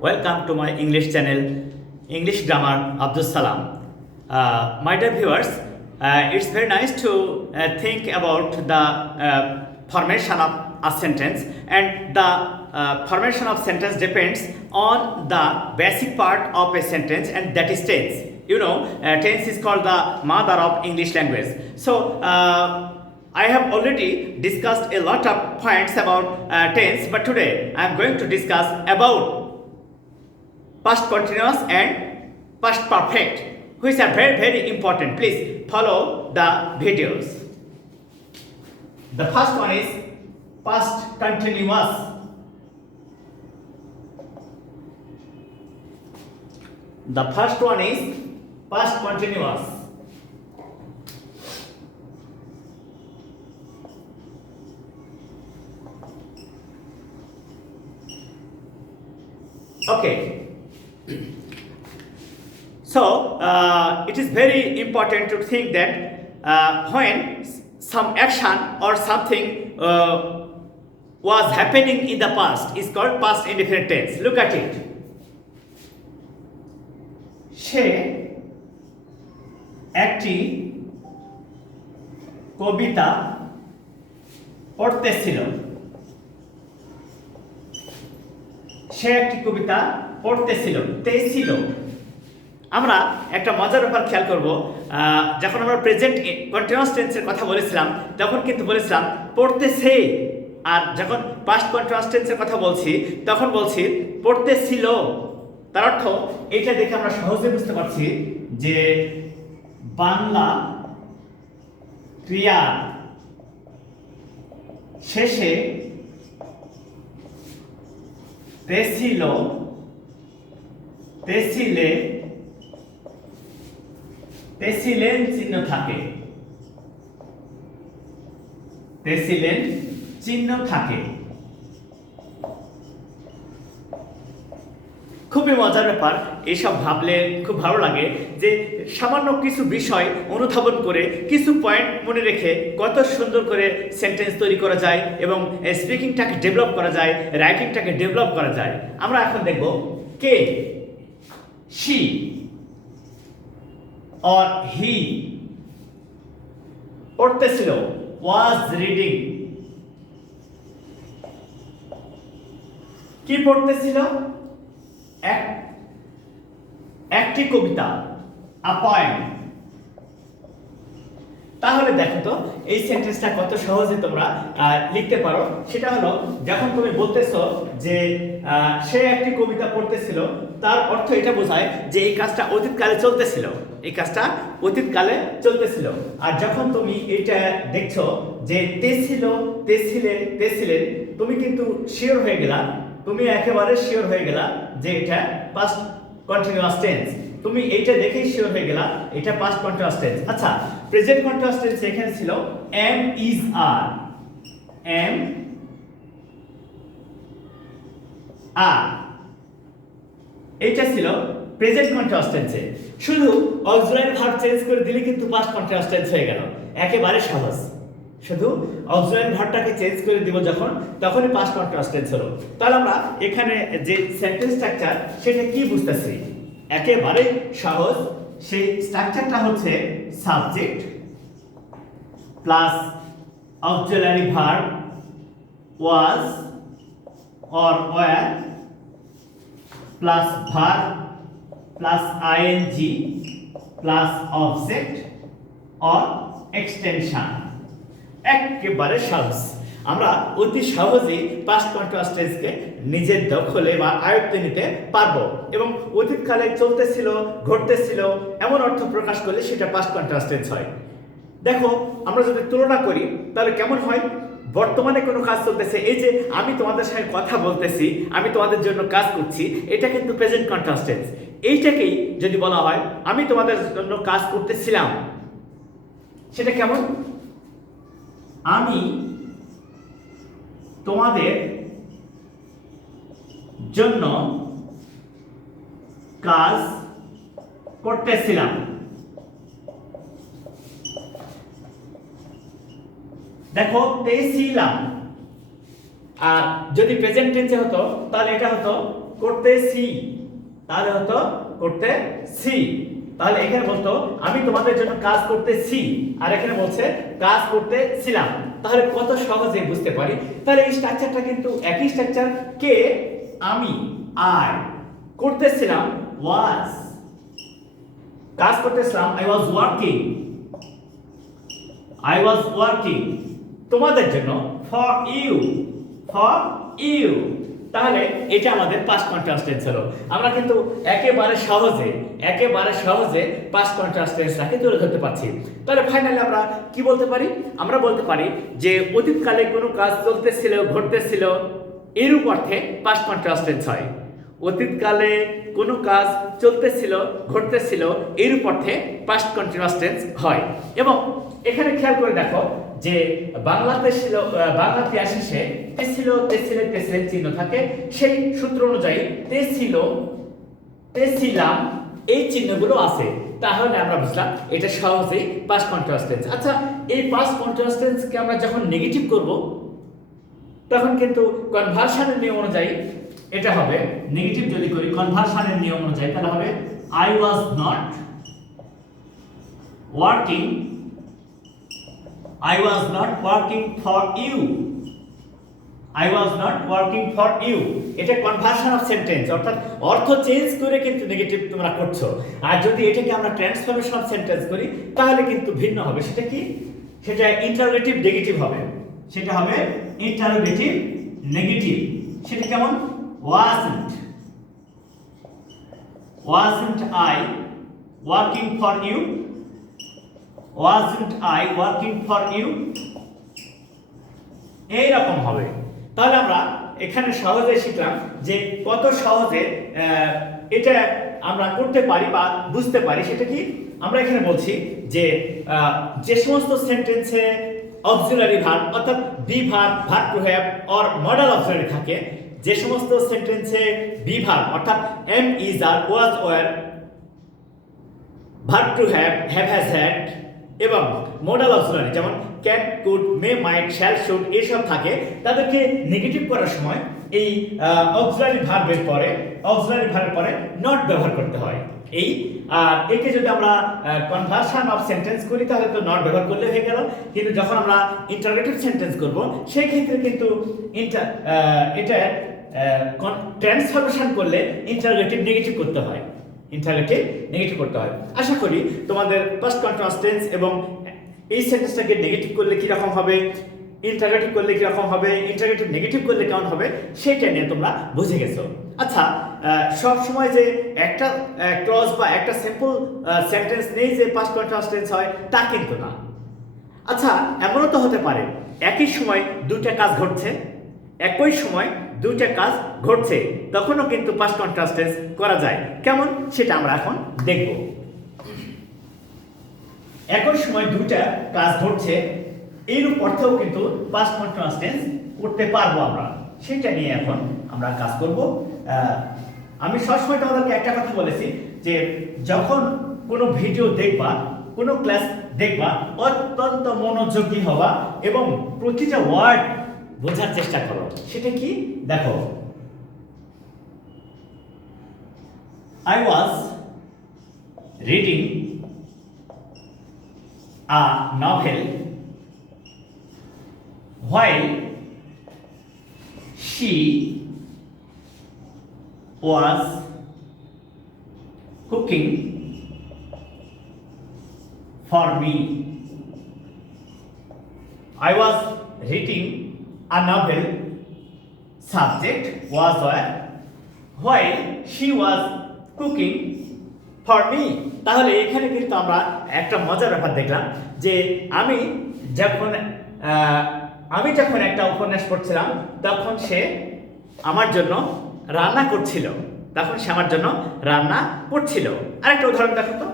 Welcome to my English channel, English Grammar Abdul Salam. My dear viewers, it's very nice to think about the formation of a sentence, and the formation of sentence depends on the basic part of a sentence, and that is tense. Tense is called the mother of English language. So, I have already discussed a lot of points about tense, but today I am going to discuss about past continuous and past perfect, which are very, very important. Please follow the videos. The first one is past continuous. The first one is past continuous. Okay. So it is very important to think that when some action or something was happening in the past is called past indefinite tense. Look at it. সে একটি কবিতা পড়তেছিল। সে একটি কবিতা পড়তেছিল, তেছিল। আমরা একটা মজার ব্যাপার খেয়াল করব, যখন আমরা প্রেজেন্ট কন্টিনিউয়াস টেন্সের কথা বলেছিলাম তখন কিন্তু বলেছিলাম পড়তেছে, আর যখন পাস্ট কন্টিনিউয়াস টেন্সের কথা বলছি তখন বলছি পড়তেছিল। তার অর্থ এটা দেখে আমরা সহজে বুঝতে পারছি যে বাংলা ক্রিয়া শেষে তেছিল, তেছিলে, তেছিলেন চিহ্ন থাকে, তেছিলেন চিহ্ন থাকে। খুবই মজার ব্যাপার, এইসব ভাবলে খুব ভালো লাগে যে সামান্য কিছু বিষয় অনুধাবন করে কিছু পয়েন্ট মনে রেখে কত সুন্দর করে সেন্টেন্স তৈরি করা যায় এবং স্পিকিংটাকে ডেভেলপ করা যায়, রাইটিংটাকে ডেভেলপ করা যায়। আমরা এখন দেখব কে, শি or he পড়তেছিল, was reading। কি পড়তেছিল? একটি কবিতা, a poem। তাহলে দেখো তো এই সেন্টেন্সটা কত সহজে তোমরা লিখতে পারো। সেটা হলো যখন তুমি বলতেছো যে সে একটি কবিতা পড়তেছিল, তার অর্থ এটা বোঝায় যে এই কাজটা অতীতকালে চলতেছিল, এই কাজটা অতীতকালে চলতেছিল। আর যখন তুমি এটা দেখছো যে তেছিল, তেছিলে, তেছিলেন, তুমি কিন্তু শিওর হয়ে গেলা, তুমি একেবারে শিওর হয়ে গেলা যে এটা পাস্ট কন্টিনিউয়াস টেন্স। তুমি এইটা দেখেই শিওর হয়ে গেলা এটা পাস্ট কন্টিনিউয়াস টেন্স। আচ্ছা, প্রেজেন্ট কন্টিনিউয়াস টেন্স এখানে ছিল am is are, am are, এইটা ছিল প্রেজেন্ট কন্টিনিউয়াস টেন্সে। শুধু অক্সিলারি ভার্ব চেঞ্জ করে দিলে কিন্তু পাস্ট কন্টিনিউয়াস টেন্স হয়ে গেল, একেবারে সহজ। শুধু অক্সিলারি ভার্বটাকে চেঞ্জ করে দিব যখন, তখনই পাস্ট কন্টিনিউয়াস টেন্স হলো। তাহলে আমরা এখানে যে সেন্টেন্স স্ট্রাকচার সেটা কি বুঝতেছি? একেবারে সহজ। সেই স্ট্রাকচারটা হচ্ছে subject plus auxiliary verb was or were plus verb plus ING plus object or extension. একেবারে সহজ। আমরা অতি সহজেই পাস্ট কন্টিনিউয়াস টেন্সকে নিজের দখলে বা আয়ত্তে নিতে পারবো এবং অতীতকালে চলতেছিল, ঘটতেছিল এমন অর্থ প্রকাশ করলে সেটা পাস্ট কন্টিনিউয়াস টেন্স হয়। দেখো, আমরা যদি তুলনা করি তাহলে কেমন হয়? বর্তমানে কোনো কাজ চলতেছে, এই যে আমি তোমাদের সঙ্গে কথা বলতেছি, আমি তোমাদের জন্য কাজ করছি, এটা কিন্তু প্রেজেন্ট কন্টিনিউয়াস টেন্স। এইটাকেই যদি বলা হয় আমি তোমাদের জন্য কাজ করতেছিলাম, সেটা কেমন? আমি তোমাদের জন্য কাজ করতেছিলাম। দেখো তেছিলাম, আর যদি প্রেজেন্ট টেন্সে হতো তাহলে এটা হতো করতেছি, তাহলে হতো করতেছি। তাহলে এখানে বলতো আমি তোমাদের জন্য কাজ করতেছি, আর এখানে বলছে কাজ করতেছিলাম। তাহলে কত সহজে বুঝতে পারি। তাহলে এই স্ট্রাকচারটা কিন্তু একই স্ট্রাকচার। কে, আমি, আই, করতেছিলাম ওয়াজ, কাজ করতেছিলাম I was working, I was working, তোমাদের জন্য ফর ইউ, ফর ইউ। তাহলে এটা আমাদের পাস্ট কন্টিনিউয়াস টেন্স হলো। আমরা কিন্তু একেবারে সহজে পাস্ট কন্টিনিউয়াস টেন্সটাকে তুলে ধরতে পারছি। তাহলে ফাইনালি আমরা কি বলতে পারি? আমরা বলতে পারি যে অতীতকালে কোনো কাজ চলতেছিল, ঘটতেছিল, এরূপ অর্থে পাস্ট কন্টিনিউয়াস টেন্স হয়। অতীতকালে কোনো কাজ চলতেছিল, ঘটতেছিল, এরূপ অর্থে পাস্ট কন্টিনিউয়াস টেন্স হয়। এবং এখানে খেয়াল করে দেখো যে বাংলাতে শেষে তেছিল, তেছিলে, তেছিলেন চিহ্ন থাকে। সেই সূত্র অনুযায়ী তেছিল, তেছিলাম এই চিহ্নগুলো আছে। তাহলে আমরা বুঝলাম এটা সহজেই পাস্ট কন্টিনিউয়াস টেন্স। আচ্ছা, এই পাস্ট কন্টিনিউয়াস টেন্সকে আমরা যখন নেগেটিভ করব, তখন কিন্তু কনভার্সনের নিয়ম অনুযায়ী এটা হবে নেগেটিভ। যদি করি কনভার্সনের নিয়ম অনুযায়ী, তাহলে হবে I was not working, I was not working for you, I was not working for you। এটা কনভার্সন অফ সেন্টেন্স, অর্থাৎ অর্থ চেঞ্জ করে কিন্তু নেগেটিভ তোমরা করছো। আর যদি এটাকে আমরা ট্রান্সফরমেশন অফ সেন্টেন্স করি, তাহলে কিন্তু ভিন্ন হবে। সেটা কি? সেটা ইন্টারোগেটিভ নেগেটিভ হবে। সেটা হবে ইন্টারোগেটিভ নেগেটিভ। সেটা কেমন? wasn't I working for you, wasn't I working for you, এইরকম হবে। তাহলে আমরা এখানে সহজে শিখলাম যে কত সহজে এটা আমরা করতে পারি বা বুঝতে পারি। সেটা কি? আমরা এখানে বলছি যে যে সমস্ত সেন্টেন্সে অক্সিলারি ভার্ব অর্থাৎ be verb, verb to have or modal auxiliary থাকে, যে সমস্ত সেন্টেন্সে বি ভার্ব অর্থাৎ am, is, are, was, were, verb to have, has, had এবং মডেল অক্সিলারি যেমন can, could, may, might, shall, should এসব থাকে, তাদেরকে নেগেটিভ করার সময় এই অক্সিলারি ভার্বের পরে নট ব্যবহার করতে হয়। এই একে যদি আমরা কনভার্সন অফ সেন্টেন্স করি, তাহলে তো নট ব্যবহার করলে হয়ে গেল। কিন্তু যখন আমরা ইন্টারোগেটিভ সেন্টেন্স করব, সেই ক্ষেত্রে কিন্তু এটা ট্রান্সফরমেশন করলে ইন্টারোগেটিভ নেগেটিভ করতে হয়, আশা করি তোমাদের পাস্ট কন্টিনিউয়াস টেন্স এবং এই সেন্টেন্সটাকে নেগেটিভ করলে কি রকম হবে, ইন্টারোগেটিভ করলে কি রকম হবে, ইন্টারোগেটিভ নেগেটিভ করলে কেমন হবে, সেটা নিয়ে তোমরা বুঝে গেছো। আচ্ছা, সব সময় যে একটা ক্লজ বা একটা সিম্পল সেন্টেন্স নেই যে পাস্ট কন্টিনিউয়াস টেন্স হয়, তা কিন্তু না। আচ্ছা, এমনও তো হতে পারে একই সময় দুইটা কাজ ঘটছে, তখনও কিন্তু পাস্ট কন্টিনিউয়াস টেন্স করা যায়। কেমন, সেটা আমরা এখন দেখব। একই সময় দুইটা কাজ ঘটছে, এইরূপ অর্থেও কিন্তু পাস্ট কন্টিনিউয়াস টেন্স করতে পারবো আমরা। সেটা নিয়ে এখন আমরা কাজ করব। আমি সবসময় তোমাদেরকে একটা কথা বলেছি যে যখন কোনো ভিডিও দেখবা, কোনো ক্লাস দেখবা, অত্যন্ত মনোযোগী হবা এবং প্রতিটা ওয়ার্ড বোঝার চেষ্টা করো। সেটা কি? দেখো, I was reading a novel while she was cooking for me. I was reading a novel, subject was while she was cooking for me. তাহলে এখানে কিন্তু আমরা একটা মজার ব্যাপার দেখলাম যে আমি যখন একটা উপন্যাস পড়ছিলাম, তখন সে আমার জন্য রান্না করছিল, আরেকটা উদাহরণ দেখো তো।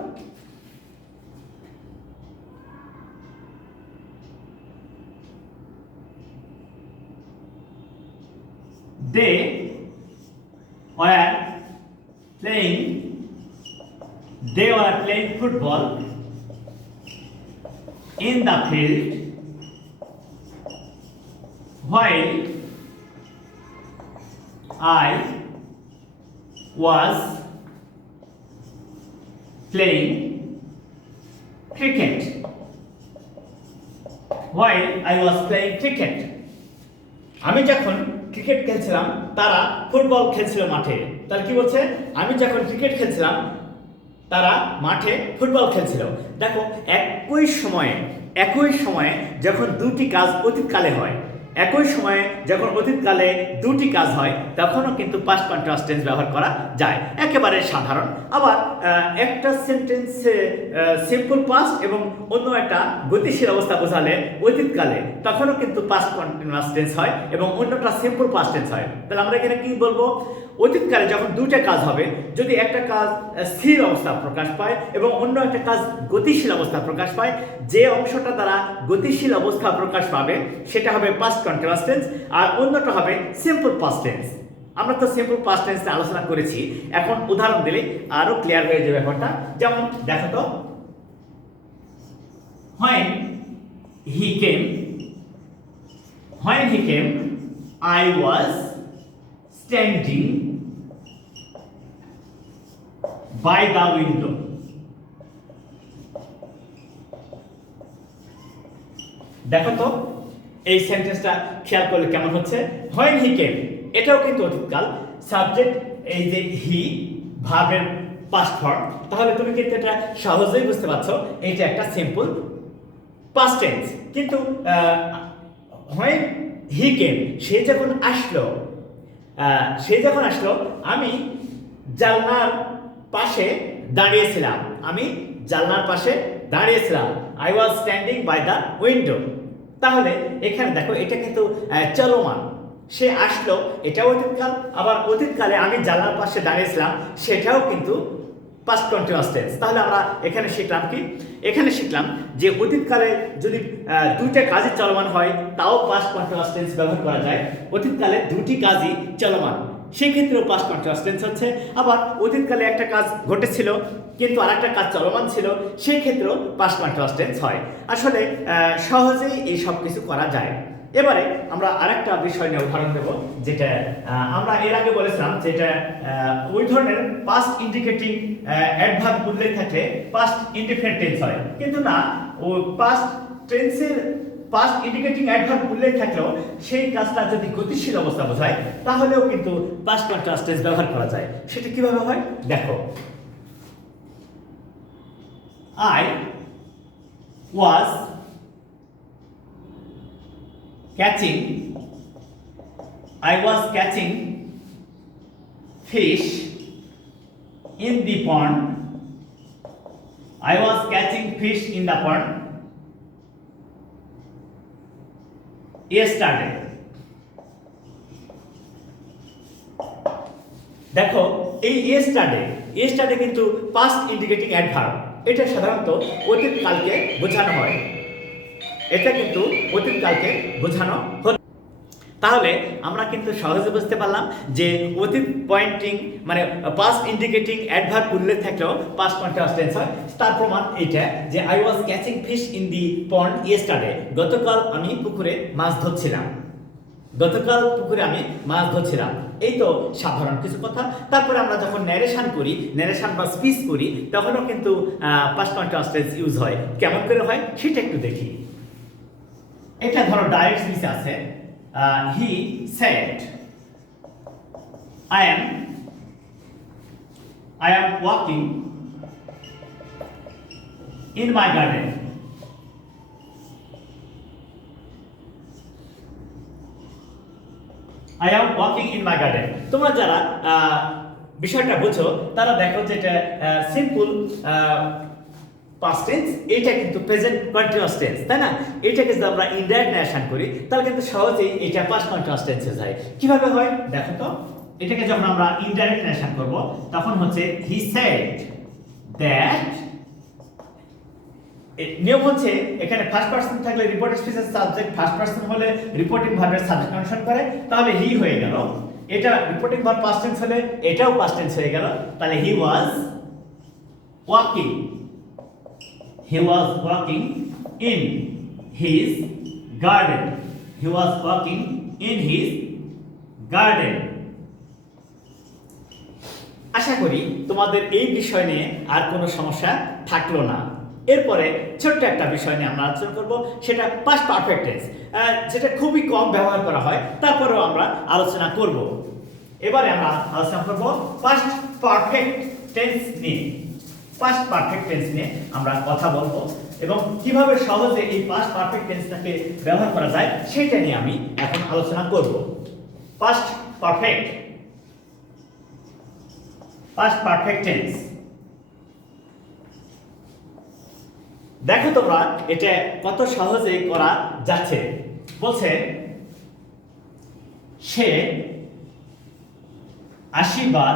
They were playing football in the field while I was playing cricket while I was playing cricket আমি যখন ক্রিকেট খেলছিলাম তারা ফুটবল খেলছিল মাঠে তাহলে কি বলছে আমি যখন ক্রিকেট খেলছিলাম তারা মাঠে ফুটবল খেলছিল দেখো একই সময়ে যখন দুটি কাজ অতীতকালে হয় একই সময়ে যখন অতীতকালে দুটি কাজ হয় তখনও কিন্তু পাস্ট কন্টিনিউয়াস টেন্স ব্যবহার করা যায় একেবারে সাধারণ আবার একটা সেন্টেন্সে সিম্পল পাস্ট এবং অন্য একটা গতিশীল অবস্থা বোঝালে অতীতকালে তখনও কিন্তু পাস্ট কন্টিনিউয়াস টেন্স হয় এবং অন্যটা সিম্পল পাস্ট টেন্স হয় তাহলে আমরা এখানে কি বলবো অতীতকালে যখন দুইটা কাজ হবে যদি একটা কাজ স্থির অবস্থা প্রকাশ পায় এবং অন্য একটা কাজ গতিশীল অবস্থা প্রকাশ পায় যে অংশটা দ্বারা গতিশীল অবস্থা প্রকাশ পাবে সেটা হবে পাস্ট কন্টিনিউয়াস টেন্স আর অন্যটা হবে সিম্পল পাস্ট টেন্স আমরা তো সিম্পল পাস্ট টেন্স নিয়ে আলোচনা করেছি এখন উদাহরণ দিলে আরো ক্লিয়ার হয়ে যাবে ব্যাপারটা যেমন দেখো তো when he came I was standing by the window দেখো তো এই সেন্টেন্সটা খেয়াল করলে কেমন হচ্ছে when he came এটাও কিন্তু অতীতকাল সাবজেক্ট এই যে হি ভার্বের পাস্ট ফর্ম তাহলে তুমি কিন্তু এটা সহজেই বুঝতে পারছো এটা একটা সিম্পল পাস্ট টেন্স কিন্তু when he came সে যখন আসলো আমি জানলার পাশে দাঁড়িয়েছিলাম I was standing by the window তাহলে এখানে দেখো এটা কিন্তু চলমান সে আসলো এটাও অতীতকাল আবার অতীতকালে আমি জানলার পাশে দাঁড়িয়েছিলাম সেটাও কিন্তু পাস্ট কন্টিনিউয়াস টেন্স তাহলে আমরা এখানে শিখলাম যে অতীতকালে যদি দুইটা কাজই চলমান হয় তাও পাস্ট কন্টিনিউয়াস টেন্স ব্যবহার করা যায় অতীতকালে দুটি কাজই চলমান সেই ক্ষেত্রেও পাস্ট কন্টিনিউয়াস টেন্স হচ্ছে আবার অতীতকালে একটা কাজ ঘটেছিল কিন্তু আরেকটা কাজ চলমান ছিল সেই ক্ষেত্রেও পাস্ট কন্টিনিউয়াস টেন্স হয় আসলে সহজেই এই সব কিছু করা যায় এবারে আমরা আরেকটা বিষয় নিয়ে উদাহরণ দেব যেটা আমরা এর আগে বলেছিলাম যেটা ওই ধরনের পাস্ট ইন্ডিকেটিং অ্যাডভার্ব উল্লেখ থাকলে পাস্ট ইনডিফিনিট টেন্স হয় কিন্তু না ও পাস্ট টেন্সের পাস্ট ইন্ডিকেটিং অ্যাডভার্ব উল্লেখ থাকলেও সেই কাজটা যদি গতিশীল অবস্থা বোঝায় তাহলেও কিন্তু পাস্ট কন্টিনিউয়াস টেন্স ব্যবহার করা যায় সেটা কিভাবে হয় দেখো I was catching fish in the pond yesterday দেখো এই yesterday কিন্তু পাস্ট ইন্ডিকেটিং অ্যাডভার্ব এটা সাধারণত অতীতকালকে বোঝানো হয় তাহলে আমরা কিন্তু সহজে বুঝতে পারলাম যে অতীত পয়েন্টিং মানে পাস্ট ইন্ডিকেটিং অ্যাডভার্ব উল্লেখ থাকলেও পাস্ট কন্টিনিউয়াস টেন্স হয় তার প্রমাণ এইটা যে I was catching fish in the pond yesterday গতকাল আমি পুকুরে মাছ ধরছিলাম এই তো সাধারণ কিছু কথা তারপরে আমরা যখন ন্যারেশন বা স্পিচ করি তখনও কিন্তু পাস্ট কন্টিনিউয়াস টেন্স ইউজ হয় কেমন করে হয় সেটা একটু দেখি এটা ধরো ডাইরেক্ট স্পিচ আছে he said I am walking in my garden তোমরা যারা বিষয়টা বুঝো তারা দেখো যে এটা সিম্পল পাস্ট টেন্স এটা কিন্তু প্রেজেন্ট কন্টিনিউয়াস টেন্স তাই না এটাকে যদি আমরা ইনডাইরেক্ট ন্যারেশন করি তাহলে কিন্তু সহজেই এটা পাস্ট কন্টিনিউয়াস টেন্সে যায় কিভাবে হয় দেখো তো এটাকে যখন আমরা ইনডাইরেক্ট ন্যারেশন করব তখন হচ্ছে হি সেড দ্যাট নিয়ম হচ্ছে এখানে ফার্স্ট পারসন থাকলে রিপোর্টেড স্পিচের সাবজেক্ট ফার্স্ট পারসন হলে রিপোর্টিং ভার্বের সাবজেক্ট ফাংশন করে তাহলে হি হয়ে গেল এটা রিপোর্টিং ভার্ব পাস্ট টেন্স হলে এটাও পাস্ট টেন্স হয়ে গেল তাহলে he was walking in his garden আশা করি তোমাদের এই বিষয় নিয়ে আর কোনো সমস্যা থাকলো না। এরপরে ছোট্ট একটা বিষয় নিয়ে আমরা আলোচনা করব, সেটা পাস্ট পারফেক্ট টেন্স, যেটা খুবই কম ব্যবহার করা হয়, তারপরেও আমরা আলোচনা করব। এবারে আমরা আলোচনা করব পাস্ট পারফেক্ট টেন্স নিয়ে। পাস্ট পারফেক্ট টেন্স নিয়ে আমরা কথা বলবো এবং কিভাবে সহজে এই পাস্ট পারফেক্ট টেন্সটাকে ব্যবহার করা যায় সেটা নিয়ে আমি এখন আলোচনা করব। Past perfect tense. দেখো তোমরা এটা কত সহজে করা যাচ্ছে। বলছে সে 80 বার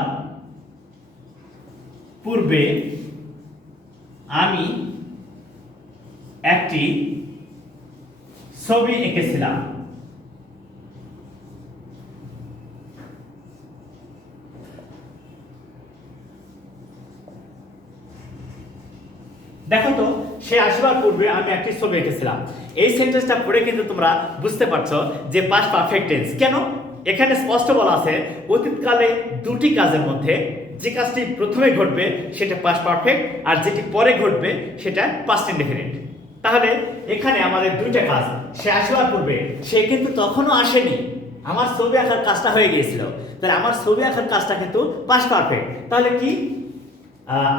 পূর্বে আমি একটি ছবি এঁকেছিলাম। দেখো তো, সে 80 বার পূর্বে আমি একটি ছবি এঁকেছিলাম। এই সেন্টেন্সটা পড়ে কিন্তু তোমরা বুঝতে পারছো যে পাস্ট পারফেক্ট টেন্স। কেন? এখানে স্পষ্ট বলা আছে অতীতকালে দুটি কাজের মধ্যে যে কাজটি প্রথমে ঘটবে সেটা পাস্ট পারফেক্ট, আর যেটি পরে ঘটবে সেটা পাস্ট ইনডেফিনিট। তাহলে এখানে আমাদের দুইটা কাজ। সে 80 বার পূর্বে, সে কিন্তু তখনও আসেনি, আমার ছবি আঁকার কাজটা হয়ে গিয়েছিল। তাহলে আমার ছবি আঁকার কাজটা কিন্তু পাস্ট পারফেক্ট। তাহলে কি?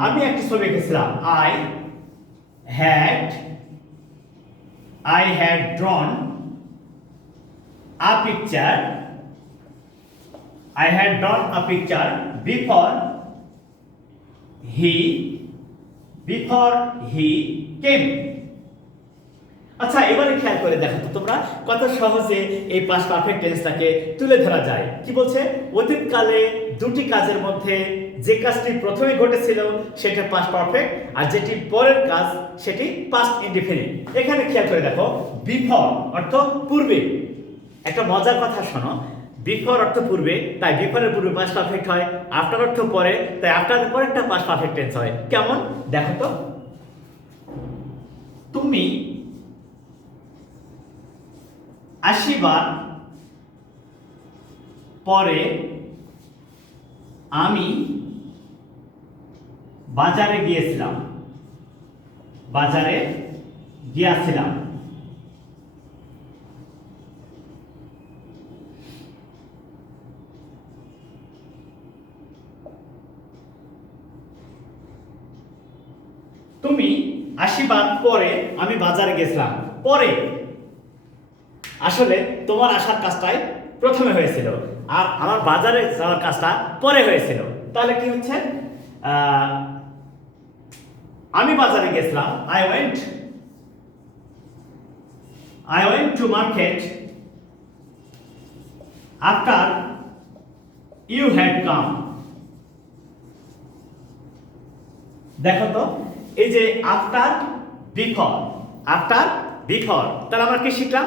আমি একটি ছবি এঁকেছিলাম। I had drawn a picture. I had drawn a picture before he came. আচ্ছা, এবারে খেয়াল করে দেখো তো তোমরা কত সহজে এই পাস্ট পারফেক্ট টেন্সটাকে তুলে ধরা যায়। কি বলছে? অতীতকালে দুটি কাজের মধ্যে যে কাজটি প্রথমে ঘটেছিল সেটা পাস্ট পারফেক্ট, আর যেটি পরের কাজ সেটি পাস্ট ইনডেফিনিট। এখানে খেয়াল করে দেখো, বিফোর অর্থ পূর্বে। একটা মজার কথা শোনো, বিফোর অর্থ পূর্বে, তাই বিফোরের পূর্বে পাস্ট পারফেক্ট হয়। আফটার অর্থ পরে, তাই আফটারের পরে একটা পাস্ট পারফেক্ট টেন্স হয়। কেমন? দেখো তো, তুমি 80 বার পরে আমি বাজারে গিয়েছিলাম। তুমি 80 বার পরে আমি বাজারে গেছিলাম। পরে আসলে তোমার আসার কাজটাই প্রথমে হয়েছিল, আর আমার বাজারে যাওয়ার কাজটা পরে হয়েছিল। তাহলে কি হচ্ছে? আমি বাজারে গেছিলাম। I went to market after you had come. দেখো তো, এই যে আফটার বিফোর, তাহলে আমরা কি শিখলাম?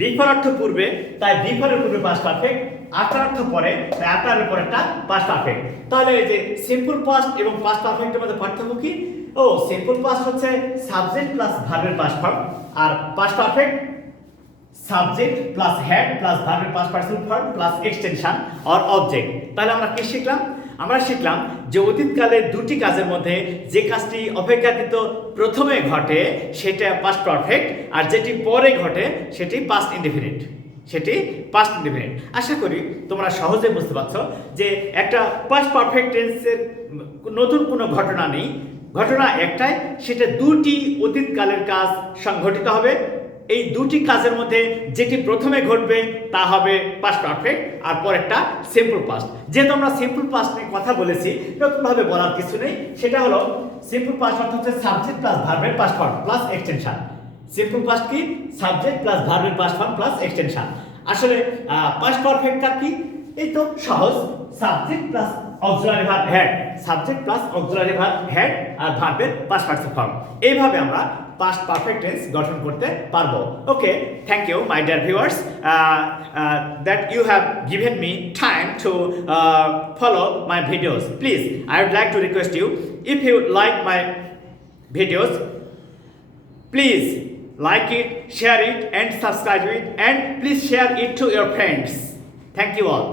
বিফোর অর্থ পূর্বে, তাই বিফোরের পূর্বে পাস্ট পারফেক্ট। আফটার অর্থ পরে, তাই আফটারের পরেরটা পাস্ট পারফেক্ট। তাহলে এই যে সিম্পল পাস্ট এবং পাস্ট পারফেক্টের মধ্যে পার্থক্য কি? সিম্পল পাস্ট হচ্ছে সাবজেক্ট প্লাস ভার্বের পাস্ট ফর্ম, আর past perfect subject plus had plus ভার্বের past participle form plus extension or object. তাহলে আমরা কি শিখলাম? আমরা শিখলাম যে অতীতকালে দুটি কাজের মধ্যে যে কাজটি অপেক্ষাকৃত প্রথমে ঘটে সেটা পাস্ট পারফেক্ট, আর যেটি পরে ঘটে সেটি পাস্ট ইনডেফিনিট। আশা করি তোমরা সহজে বুঝতে পারছো যে একটা পাস্ট পারফেক্ট টেন্সের নতুন কোনো ঘটনা নেই, ঘটনা একটাই, সেটা দুটি অতীতকালের কাজ সংঘটিত হবে। এই দুটি কাজের মধ্যে যেটি প্রথমে ঘটবে তা হবে পাস্ট পারফেক্ট, আর পরেরটা সিম্পল পাস্ট। যেহেতু আমরা সিম্পল পাস্ট নিয়ে কথা বলেছি, নতুনভাবে বলার কিছু নেই। সেটা হলো সিম্পল পাস্ট অর্থ হচ্ছে সাবজেক্ট প্লাস ভার্বের past form plus extension. Simple past কি? সাবজেক্ট প্লাস ভার্বের পাস্ট ফর্ম প্লাস এক্সটেনশন। আসলে পাস্ট পারফেক্টটা কি? এই তো সহজ, subject plus auxiliary verb had, আর ভার্বের পাস্ট পার্টিসিপল ফর্ম। এইভাবে আমরা পাস্ট পারফেক্ট টেন্স গঠন করতে পারবো। Okay, thank you my dear viewers that you have given me time to follow my videos. Please, I would like to request you, if you like my videos, please like it, share it and subscribe it, and please share it to your friends. Thank you all.